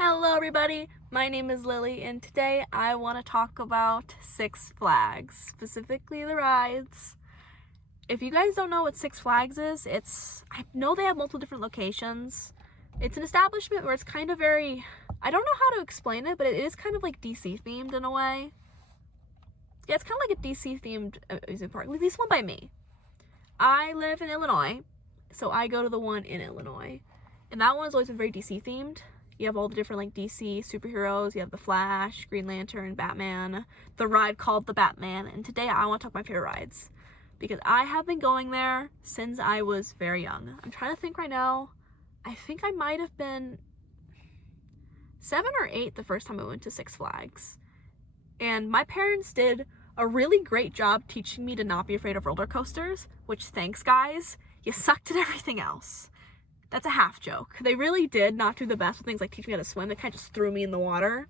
Hello everybody, my name is Lily and today I want to talk about Six Flags, specifically the rides. If you guys don't know what Six Flags is, I know they have multiple different locations. It's an establishment where it's kind of I don't know how to explain it, but it is kind of like DC themed in a way. Yeah, it's kind of like a DC themed amusement park, at least one by me. I live in Illinois, so I go to the one in Illinois. And that one's always been very DC themed. You have all the different like DC superheroes. You have the Flash, Green Lantern, Batman, the ride called the Batman. And today I want to talk my favorite rides because I have been going there since I was very young. I'm trying to think right now. I think I might have been 7 or 8 the first time I went to Six Flags. And my parents did a really great job teaching me to not be afraid of roller coasters, which thanks guys, you sucked at everything else. That's a half joke. They really did not do the best with things like teaching me how to swim. They kind of just threw me in the water.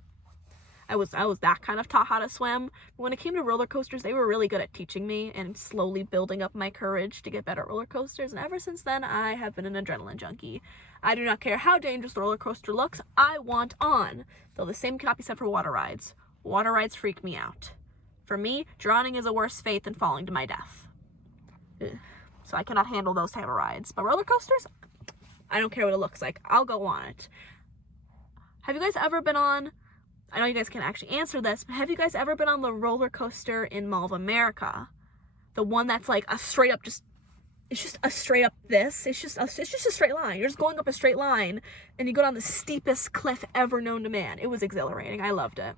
I was that kind of taught how to swim. But when it came to roller coasters, they were really good at teaching me and slowly building up my courage to get better at roller coasters. And ever since then, I have been an adrenaline junkie. I do not care how dangerous the roller coaster looks. I want on. Though the same cannot be said for water rides. Water rides freak me out. For me, drowning is a worse fate than falling to my death. Ugh. So I cannot handle those type of rides. But roller coasters, I don't care what it looks like. I'll go on it. Have you guys ever been on, I know you guys can't actually answer this, but have you guys ever been on the roller coaster in Mall of America? The one that's like a straight up it's just a straight up this. It's just a straight line. You're just going up a straight line and you go down the steepest cliff ever known to man. It was exhilarating. I loved it.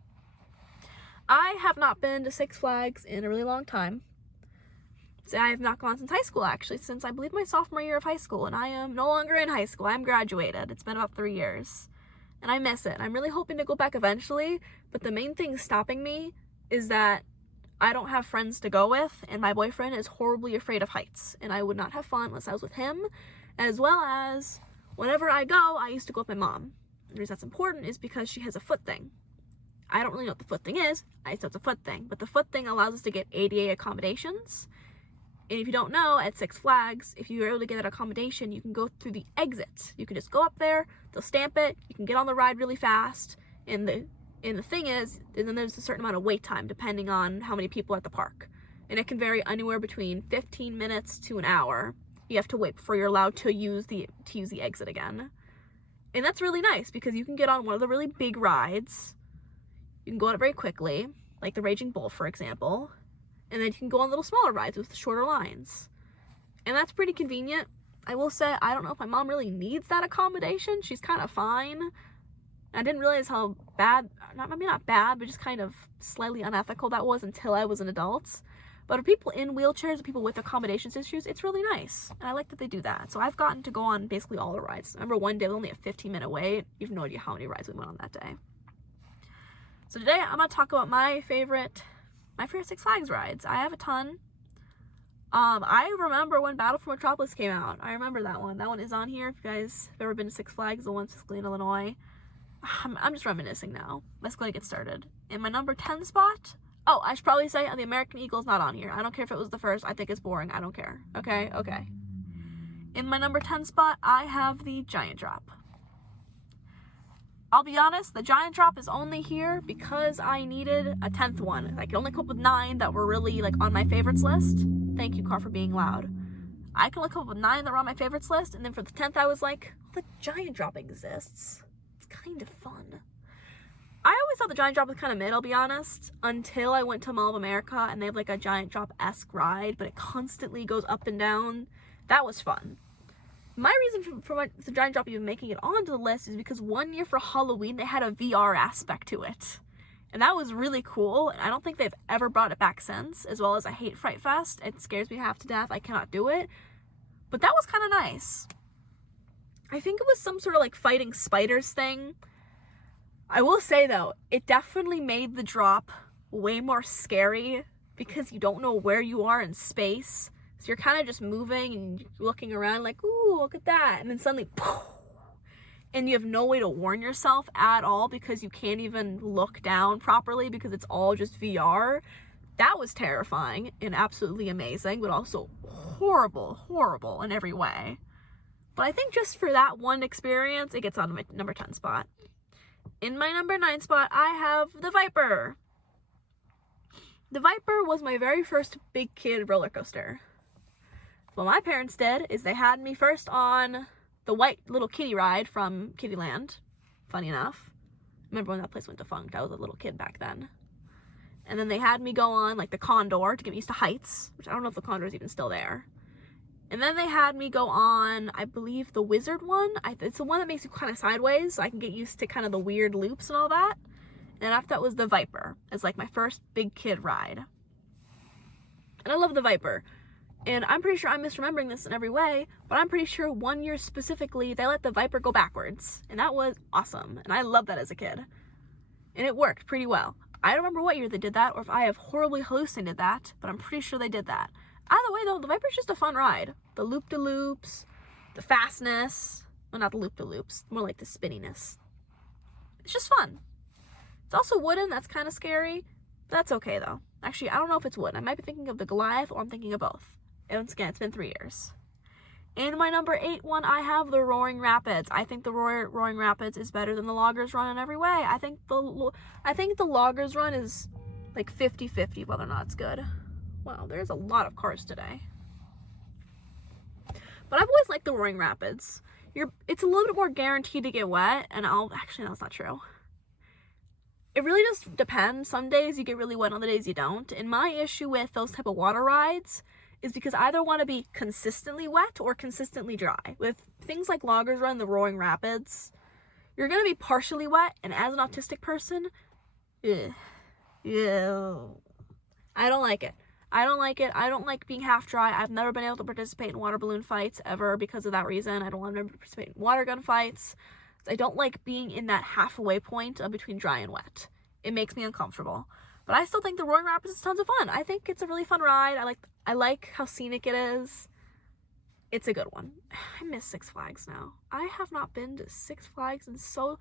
I have not been to Six Flags in a really long time. I have not gone since high school, actually, since I believe my sophomore year of high school, and I am no longer in high school. I'm graduated. It's been about 3 years, and I miss it. I'm really hoping to go back eventually, but the main thing stopping me is that I don't have friends to go with, and my boyfriend is horribly afraid of heights, and I would not have fun unless I was with him, as well as whenever I go, I used to go with my mom. The reason that's important is because she has a foot thing. I don't really know what the foot thing is. I just know it's a foot thing, but the foot thing allows us to get ADA accommodations. And if you don't know, at Six Flags, if you're able to get that accommodation, you can go through the exit. You can just go up there, they'll stamp it, you can get on the ride really fast, and the thing is, and then there's a certain amount of wait time depending on how many people are at the park. And it can vary anywhere between 15 minutes to an hour. You have to wait before you're allowed to use the exit again. And that's really nice because you can get on one of the really big rides. You can go on it very quickly, like the Raging Bull, for example. And then you can go on little smaller rides with shorter lines. And that's pretty convenient. I will say, I don't know if my mom really needs that accommodation. She's kind of fine. I didn't realize how bad, not bad, but just kind of slightly unethical that was until I was an adult. But for people in wheelchairs and people with accommodations issues, it's really nice. And I like that they do that. So I've gotten to go on basically all the rides. I remember one day, only a 15-minute wait. You have no idea how many rides we went on that day. So today, I'm going to talk about my favorite Six Flags rides. I have a ton. I remember when Battle for Metropolis came out. I remember that one. That one is on here. If you guys have ever been to Six Flags, the one specifically in Illinois. I'm just reminiscing now. Let's go and get started. In my number 10 spot, I should probably say the American Eagle's not on here. I don't care if it was the first. I think it's boring. I don't care. Okay. In my number 10 spot, I have the Giant Drop. I'll be honest, the Giant Drop is only here because I needed a 10th one. I could only come up with 9 that were really like on my favorites list. Thank you, car, for being loud. I can only come up with 9 that were on my favorites list, and then for the 10th I was like, the Giant Drop exists. It's kind of fun. I always thought the Giant Drop was kind of mid, I'll be honest, until I went to Mall of America and they have like a Giant Drop-esque ride, but it constantly goes up and down. That was fun. My reason for the Giant Drop even making it onto the list is because one year for Halloween, they had a VR aspect to it. And that was really cool, and I don't think they've ever brought it back since, as well as I hate Fright Fest. It scares me half to death. I cannot do it. But that was kind of nice. I think it was some sort of like fighting spiders thing. I will say, though, it definitely made the drop way more scary because you don't know where you are in space. So you're kind of just moving and looking around like, ooh, look at that. And then suddenly, poof, and you have no way to warn yourself at all because you can't even look down properly because it's all just VR. That was terrifying and absolutely amazing, but also horrible in every way. But I think just for that one experience, it gets on my number 10 spot. In my number 9 spot, I have the Viper. The Viper was my very first big kid roller coaster. What my parents did is they had me first on the white little kitty ride from Kittyland. Funny enough. Remember when that place went defunct? I was a little kid back then. And then they had me go on like the Condor to get me used to heights, which I don't know if the Condor is even still there. And then they had me go on, I believe, the Wizard one. It's the one that makes you kind of sideways, so I can get used to kind of the weird loops and all that. And after that was the Viper, as like my first big kid ride. And I love the Viper. And I'm pretty sure I'm misremembering this in every way, but I'm pretty sure one year specifically, they let the Viper go backwards. And that was awesome. And I loved that as a kid. And it worked pretty well. I don't remember what year they did that, or if I have horribly hallucinated that, but I'm pretty sure they did that. Either way, though, the Viper's just a fun ride. The loop-de-loops, the fastness. Well, not the loop-de-loops, more like the spinniness. It's just fun. It's also wooden, that's kind of scary. That's okay, though. Actually, I don't know if it's wooden. I might be thinking of the Goliath, or I'm thinking of both. And once again, it's been 3 years. In my number 8 one, I have the Roaring Rapids. I think the Roaring Rapids is better than the Loggers Run in every way. I think the Loggers Run is like 50-50 whether or not it's good. Wow, there's a lot of cars today. But I've always liked the Roaring Rapids. It's a little bit more guaranteed to get wet, and actually, no, that's not true. It really just depends. Some days you get really wet, on the days you don't. And my issue with those type of water rides is because I either want to be consistently wet or consistently dry. With things like Loggers Run, the Roaring Rapids, you're going to be partially wet, and as an autistic person, I don't like it. I don't like being half dry. I've never been able to participate in water balloon fights ever because of that reason. I don't want to participate in water gun fights. I don't like being in that halfway point between dry and wet. It makes me uncomfortable. But I still think the Roaring Rapids is tons of fun. I think it's a really fun ride. I like how scenic it is. It's a good one. I miss Six Flags now. I have not been to Six Flags in so...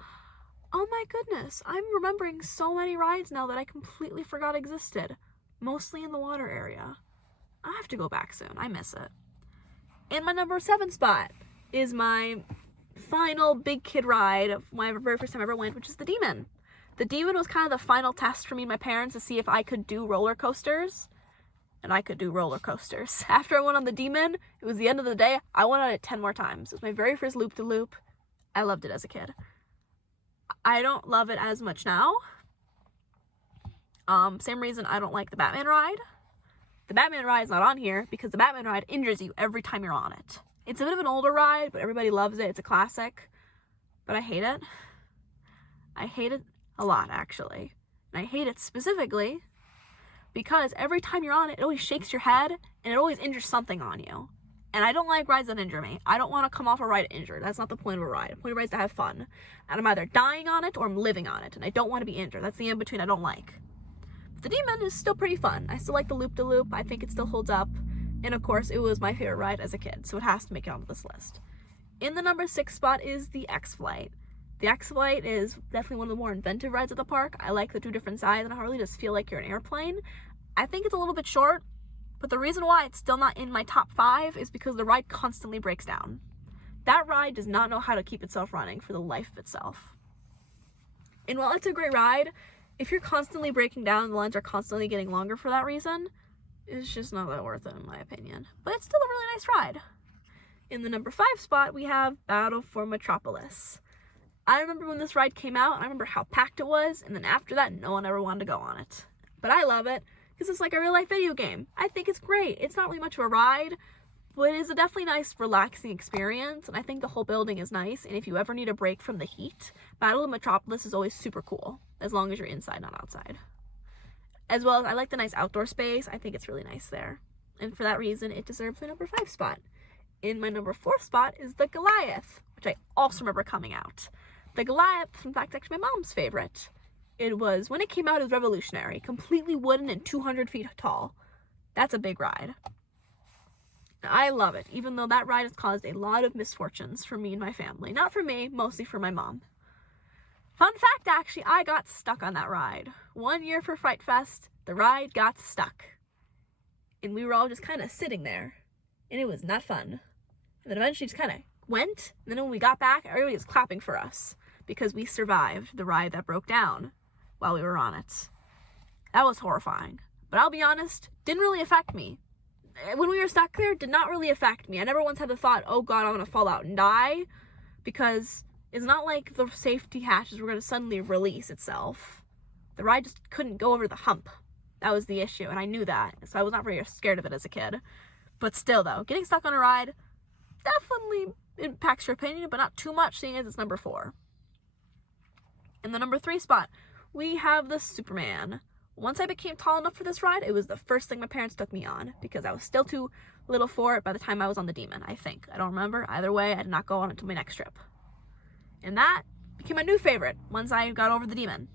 Oh my goodness. I'm remembering so many rides now that I completely forgot existed. Mostly in the water area. I have to go back soon. I miss it. And my number 7 spot is my final big kid ride of my very first time I ever went, which is the Demon. The Demon was kind of the final test for me and my parents to see if I could do roller coasters. And I could do roller coasters. After I went on the Demon, it was the end of the day. I went on it 10 more times. It was my very first loop-de-loop. I loved it as a kid. I don't love it as much now. Same reason I don't like the Batman ride. The Batman ride is not on here because the Batman ride injures you every time you're on it. It's a bit of an older ride, but everybody loves it. It's a classic. But I hate it. I hate it a lot, actually. And I hate it specifically because every time you're on it, it always shakes your head and it always injures something on you. And I don't like rides that injure me. I don't want to come off a ride injured. That's not the point of a ride. The point of a ride is to have fun. And I'm either dying on it or I'm living on it. And I don't want to be injured. That's the in-between I don't like. The Demon is still pretty fun. I still like the loop-de-loop. I think it still holds up. And of course, it was my favorite ride as a kid, so it has to make it onto this list. In the number 6 spot is the X-Flight. The X-Flight is definitely one of the more inventive rides at the park. I like the 2 different sides and how it really does feel like you're an airplane. I think it's a little bit short, but the reason why it's still not in my top 5 is because the ride constantly breaks down. That ride does not know how to keep itself running for the life of itself. And while it's a great ride, if you're constantly breaking down and the lines are constantly getting longer for that reason, it's just not that worth it in my opinion. But it's still a really nice ride. In the number 5 spot, we have Battle for Metropolis. I remember when this ride came out, I remember how packed it was, and then after that, no one ever wanted to go on it. But I love it, because it's like a real-life video game. I think it's great. It's not really much of a ride, but it is a definitely nice, relaxing experience, and I think the whole building is nice, and if you ever need a break from the heat, Battle of Metropolis is always super cool, as long as you're inside, not outside. As well as, I like the nice outdoor space. I think it's really nice there. And for that reason, it deserves my number 5 spot. In my number 4 spot is the Goliath, which I also remember coming out. The Goliath, in fact, actually my mom's favorite. It was, when it came out, it was revolutionary. Completely wooden and 200 feet tall. That's a big ride. I love it, even though that ride has caused a lot of misfortunes for me and my family. Not for me, mostly for my mom. Fun fact, actually, I got stuck on that ride. 1 year for Fright Fest, the ride got stuck. And we were all just kind of sitting there. And it was not fun. And then eventually just kind of went. And then when we got back, everybody was clapping for us. because we survived the ride that broke down while we were on it. That was horrifying. But I'll be honest, didn't really affect me. When we were stuck there, did not really affect me. I never once had the thought, oh God, I'm going to fall out and die, because it's not like the safety hatches were going to suddenly release itself. The ride just couldn't go over the hump. That was the issue, and I knew that, so I was not very scared of it as a kid. But still, though, getting stuck on a ride definitely impacts your opinion, but not too much, seeing as it's number 4. In the number 3 spot, we have the Superman. Once I became tall enough for this ride, it was the first thing my parents took me on, because I was still too little for it by the time I was on the Demon, I think. I don't remember. Either way, I did not go on until my next trip. And that became my new favorite once I got over the Demon.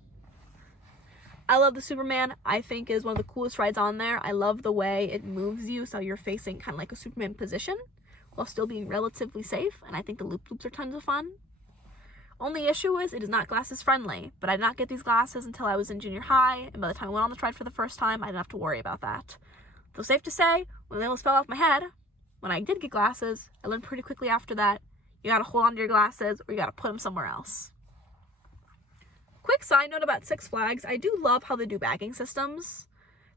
I love the Superman. I think it is one of the coolest rides on there. I love the way it moves you so you're facing kind of like a Superman position while still being relatively safe, and I think the loop-loops are tons of fun. Only issue is it is not glasses friendly, but I did not get these glasses until I was in junior high, and by the time I went on this ride for the first time, I didn't have to worry about that. Though safe to say, when they almost fell off my head, when I did get glasses, I learned pretty quickly after that, you gotta hold on to your glasses or you gotta put them somewhere else. Quick side note about Six Flags, I do love how they do bagging systems.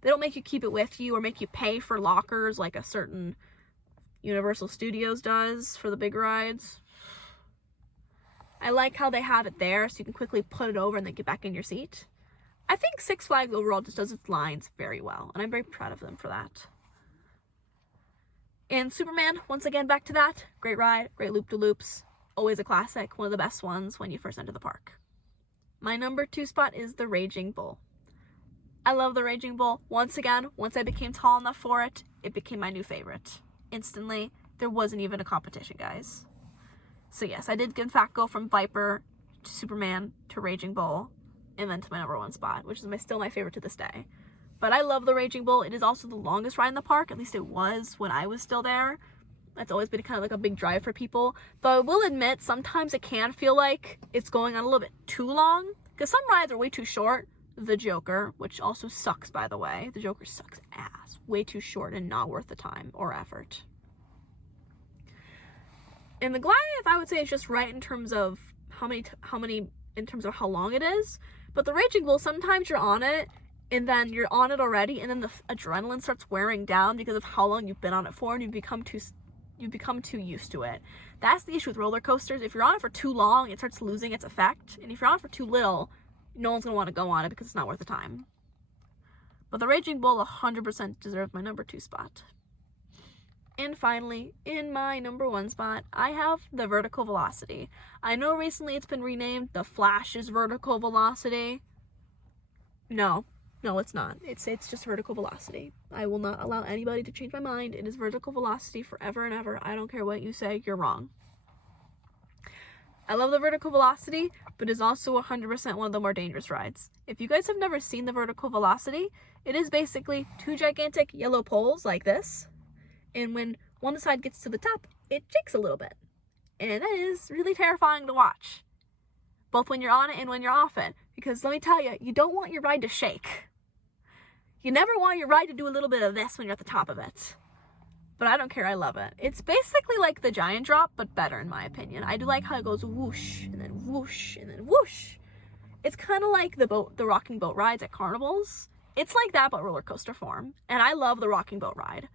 They don't make you keep it with you or make you pay for lockers like a certain Universal Studios does for the big rides. I like how they have it there so you can quickly put it over and then get back in your seat. I think Six Flags overall just does its lines very well, and I'm very proud of them for that. And Superman, once again, back to that. Great ride, great loop-de-loops, always a classic, one of the best ones when you first enter the park. My number 2 spot is the Raging Bull. I love the Raging Bull. Once again, once I became tall enough for it, it became my new favorite. Instantly, there wasn't even a competition, guys. So yes, I did in fact go from Viper to Superman to Raging Bull, and then to my number 1 spot, which is still my favorite to this day. But I love the Raging Bull. It is also the longest ride in the park, at least it was when I was still there. That's always been kind of like a big drive for people. Though I will admit, sometimes it can feel like it's going on a little bit too long, because some rides are way too short. The Joker, which also sucks, by the way. The Joker sucks ass. Way too short and not worth the time or effort. And the Goliath, I would say, is just right in terms of in terms of how long it is. But the Raging Bull, sometimes you're on it, and then you're on it already, and then the adrenaline starts wearing down because of how long you've been on it for, and you become too used to it. That's the issue with roller coasters. If you're on it for too long, it starts losing its effect. And if you're on it for too little, no one's going to want to go on it because it's not worth the time. But the Raging Bull 100% deserves my number 2 spot. And finally, in my number 1 spot, I have the Vertical Velocity. I know recently it's been renamed the Flash's Vertical Velocity. No, it's not. It's just Vertical Velocity. I will not allow anybody to change my mind. It is Vertical Velocity forever and ever. I don't care what you say, you're wrong. I love the Vertical Velocity, but it's also 100% one of the more dangerous rides. If you guys have never seen the Vertical Velocity, it is basically 2 gigantic yellow poles like this. And when one side gets to the top, it shakes a little bit. And that is really terrifying to watch. Both when you're on it and when you're off it. Because let me tell you, you don't want your ride to shake. You never want your ride to do a little bit of this when you're at the top of it. But I don't care, I love it. It's basically like the Giant Drop, but better in my opinion. I do like how it goes whoosh, and then whoosh, and then whoosh. It's kind of like the rocking boat rides at carnivals. It's like that, but roller coaster form. And I love the rocking boat ride.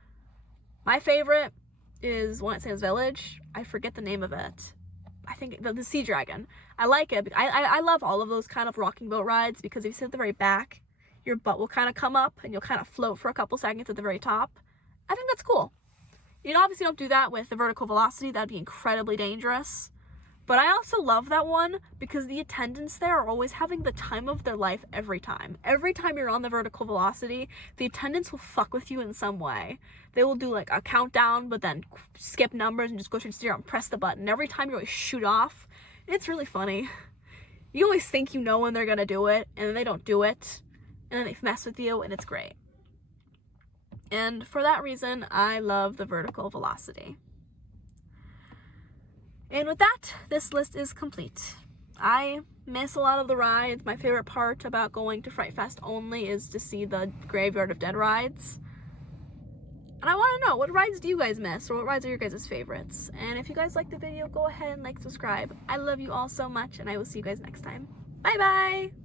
My favorite is one at Sands Village. I forget the name of it. I think the Sea Dragon. I like it. I love all of those kind of rocking boat rides because if you sit at the very back, your butt will kind of come up and you'll kind of float for a couple seconds at the very top. I think that's cool. You obviously don't do that with the Vertical Velocity. That'd be incredibly dangerous. But I also love that one because the attendants there are always having the time of their life every time. Every time you're on the Vertical Velocity, the attendants will fuck with you in some way. They will do like a countdown, but then skip numbers and just go straight to zero and press the button. Every time you always shoot off. It's really funny. You always think you know when they're gonna do it, and then they don't do it. And then they mess with you, and it's great. And for that reason, I love the Vertical Velocity. And with that, this list is complete. I miss a lot of the rides. My favorite part about going to Fright Fest only is to see the Graveyard of Dead rides. And I want to know, what rides do you guys miss, or what rides are your guys' favorites? And if you guys like the video, go ahead and like, subscribe. I love you all so much, and I will see you guys next time. Bye bye!